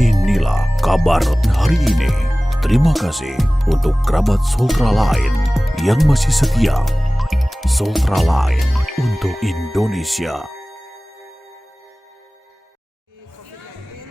Inilah kabar hari ini. Terima kasih untuk kerabat Sultra lain yang masih setia. Sultra lain untuk Indonesia.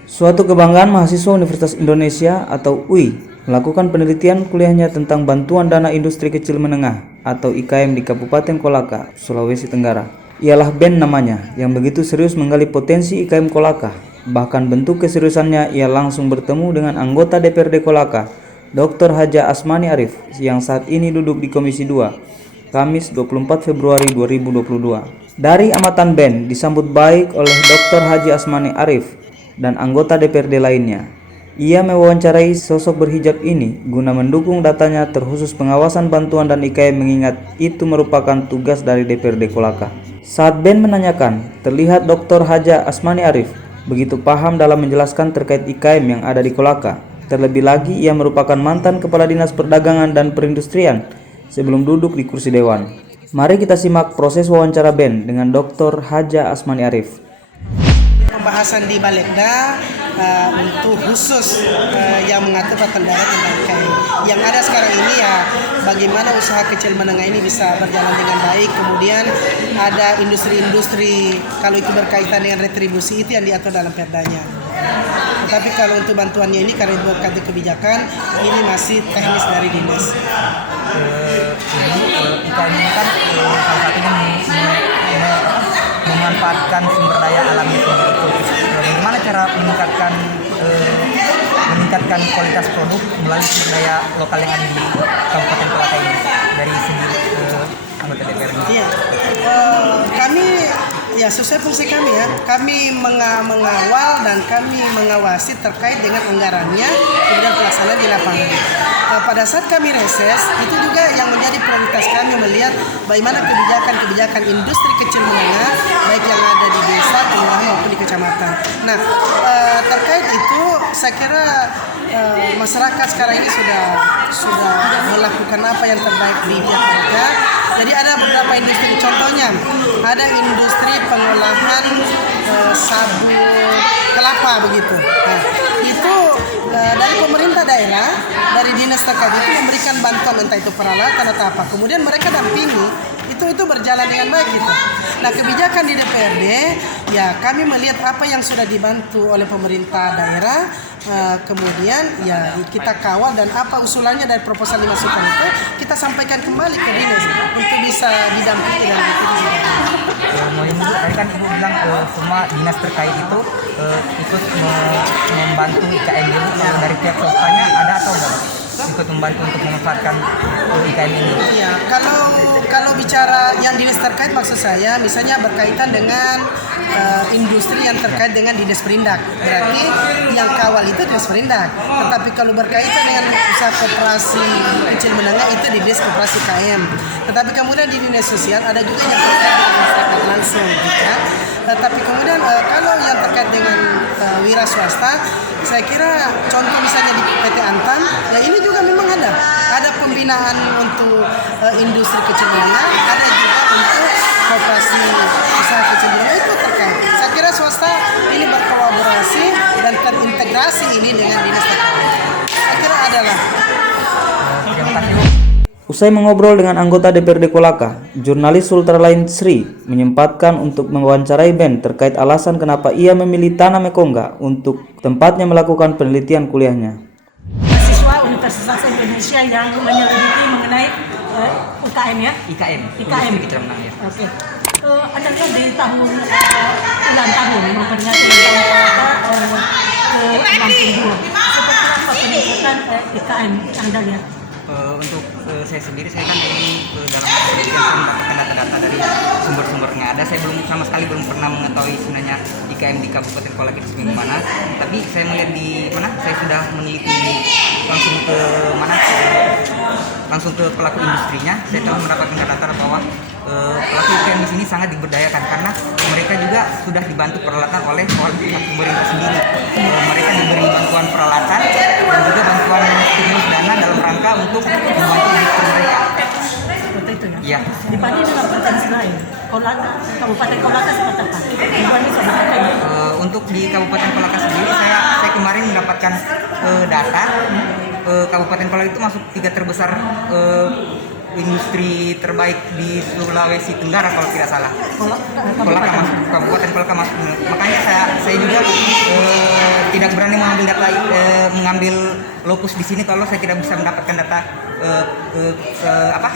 Suatu kebanggaan mahasiswa Universitas Indonesia atau UI melakukan penelitian kuliahnya tentang bantuan dana industri kecil menengah atau IKM di Kabupaten Kolaka, Sulawesi Tenggara. Ialah Ben namanya yang begitu serius menggali potensi IKM Kolaka. Bahkan bentuk keseriusannya ia langsung bertemu dengan anggota DPRD Kolaka, Dr. Haja Asmani Arif yang saat ini duduk di Komisi 2, Kamis 24 Februari 2022. Dari amatan Ben disambut baik oleh Dr. Haji Asmani Arif dan anggota DPRD lainnya. Ia mewawancarai sosok berhijab ini guna mendukung datanya terkhusus pengawasan bantuan dan IKM mengingat itu merupakan tugas dari DPRD Kolaka. Saat Ben menanyakan, terlihat Dr. Haja Asmani Arif begitu paham dalam menjelaskan terkait IKM yang ada di Kolaka. Terlebih lagi ia merupakan mantan Kepala Dinas Perdagangan dan Perindustrian sebelum duduk di kursi dewan. Mari kita simak proses wawancara Ben dengan Dr. Haja Asmani Arif. Pembahasan di Balegda untuk khusus yang mengatur tata darat tentang IKM. Yang ada sekarang ini ya bagaimana usaha kecil menengah ini bisa berjalan dengan baik. Kemudian ada industri-industri kalau itu berkaitan dengan retribusi itu yang diatur dalam perdanya. Tetapi kalau untuk bantuannya ini karena itu berkaitan kebijakan ini masih teknis dari dinas. IKM ini kan salah satunya memanfaatkan sumber daya alamnya sendiri. Bagaimana cara meningkatkan kualitas produk melalui sumber daya lokal yang ada di Kabupaten Kolaka ini dari segi anggota DPRD? Iya, kami ya sesuai fungsi kami ya, kami mengawal dan kami mengawasi terkait dengan anggarannya kemudian pelaksanaan di lapangan. Pada saat kami reses itu juga yang menjadi prioritas kami melihat bagaimana kebijakan industri kecil menengah baik yang ada di desa, kelurahan maupun di kecamatan. Nah, terkait itu saya kira masyarakat sekarang ini sudah melakukan apa yang terbaik di pihak mereka. Jadi ada beberapa industri, contohnya ada industri pengolahan sabun kelapa begitu. Nah, itu dari pemerintah daerah, dari dinas terkait itu memberikan bantuan entah itu peralatan atau apa. Kemudian mereka dampingi itu berjalan dengan baik gitu. Nah, kebijakan di DPRD ya kami melihat apa yang sudah dibantu oleh pemerintah daerah, kemudian ya kita kawal dan apa usulannya dari proposal dimasukkan itu kita sampaikan kembali ke dinas untuk bisa didampingi dalam definisi. Tadi kan Ibu bilang semua dinas terkait itu ikut membantu IKM ini. Kalau dari pihak swastanya ada atau enggak ikut membantu untuk memanfaatkan IKM ini? Iya, kalau bicara yang dinas terkait maksud saya misalnya berkaitan dengan industri yang terkait dengan dinas perindak, berarti yang kawal itu dinas perindak. Tetapi kalau berkaitan dengan usaha koperasi kecil menengah itu di dinas koperasi KM. Tetapi kemudian di dinas sosial ada juga yang terkait dengan masyarakat langsung, ya. Tetapi kemudian kalau yang terkait dengan wira swasta, saya kira contoh misalnya di PT Antam, ya ini juga memang ada pembinaan untuk industri kecil menengah, ada juga untuk koperasi usaha kecil menengah itu terkait. Saya kira swasta ini berkolaborasi dan terintegrasi ini dengan dinas terkait. Saya kira adalah. Terima kasih. Usai mengobrol dengan anggota DPRD Kolaka, jurnalis Sultra lain Sri menyempatkan untuk mewawancarai Ben terkait alasan kenapa ia memilih Tanah Mekongga untuk tempatnya melakukan penelitian kuliahnya. Mahasiswa Universitas Indonesia yang menyelidiki mengenai UKM ya? IKM. IKM. Ya. Oke. Anda kan di tahun ulang tahun memperingati ulang tahun ke-62. Seperti apa penelitian IKM Anda lihat? Untuk saya sendiri, saya kan ini dalam penelitian saya mendapatkan data-data dari sumber-sumber yang ada. Saya sama sekali belum pernah mengetahui sebenarnya IKM di Kabupaten Kolaka itu di mana. Tapi saya melihat di mana, saya sudah meneliti langsung ke pelaku industrinya. Saya telah mendapatkan data bahwa pelaku IKM di sini sangat diberdayakan karena mereka juga sudah dibantu peralatan oleh pihak pemerintah sendiri. Mereka diberi bantuan peralatan dan juga bantuan stimulus dana dalam rangka untuk membantu industri mereka. Seperti itu ya? Iya. Dibanding dengan provinsi lain, Kabupaten Kolaka seperti apa? Dibanding sama apa? Untuk di Kabupaten Kolaka sendiri, saya kemarin mendapatkan data, Kabupaten Kolaka itu masuk 3 terbesar industri terbaik di Sulawesi Tenggara kalau tidak salah. Kolaka masuk, Kabupaten Kolaka masuk. Makanya saya juga tidak berani mengambil lokus di sini kalau saya tidak bisa mendapatkan data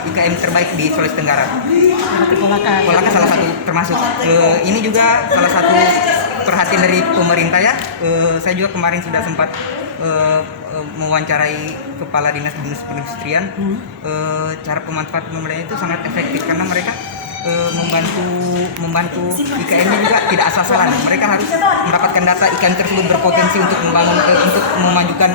IKM terbaik di Sulawesi Tenggara. Kolaka salah satu termasuk. Ini juga salah satu perhatian dari pemerintah ya. Saya juga kemarin sudah sempat mewawancarai kepala dinas perindustrian. Cara pemanfaatan pemerintah itu sangat efektif karena mereka membantu IKM-nya juga tidak asal-asalan. Mereka harus mendapatkan data IKM tersebut berpotensi untuk untuk memajukan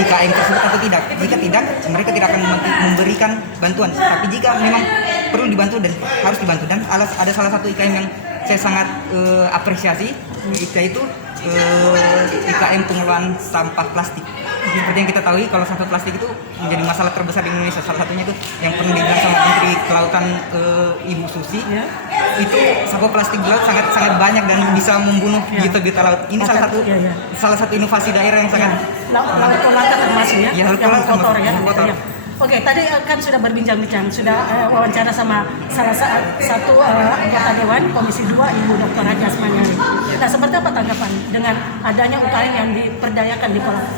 IKM tersebut atau tidak. Jika tidak, mereka tidak akan memberikan bantuan. Tapi jika memang perlu dibantu dan harus dibantu, dan ada salah satu IKM yang saya sangat apresiasi, yaitu IKM pengelolaan sampah plastik. Seperti yang kita tahu, kalau sampah plastik itu menjadi masalah terbesar di Indonesia. Salah satunya itu yang pernah dibilang sama Menteri Kelautan Ibu Susi, itu sampah plastik di laut sangat banyak dan bisa membunuh juta-juta laut. Ini salah satu inovasi daerah yang sangat Laut Kolaka termasuk ya, Laut Kolaka kotor ya. kotor. Oke, tadi kan sudah berbincang-bincang, sudah wawancara sama salah satu anggota Dewan Komisi 2 Ibu Dr. Haji Asmani. Nah, seperti apa tanggapan dengan adanya UKM yang diperdayakan di Kolaka?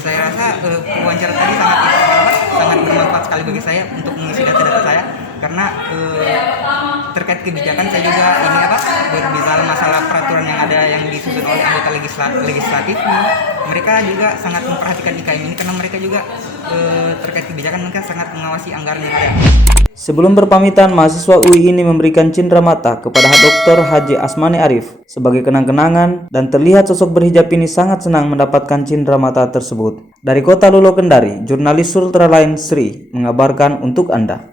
Saya rasa wawancara tadi sangat bermanfaat sekali bagi saya untuk mengisi data-data saya, karena terkait kebijakan saya juga berbicara masalah peraturan yang ada yang disusun oleh anggota legislatif. Mereka juga sangat memperhatikan IKM ini karena mereka juga terkait kebijakan mereka sangat mengawasi anggaran yang ada. Sebelum berpamitan, mahasiswa UI ini memberikan cindera mata kepada Dr. Haji Asmani Arif sebagai kenang-kenangan, dan terlihat sosok berhijab ini sangat senang mendapatkan cindera mata tersebut. Dari Kota Lulo Kendari, jurnalis Sultra Line Sri mengabarkan untuk Anda.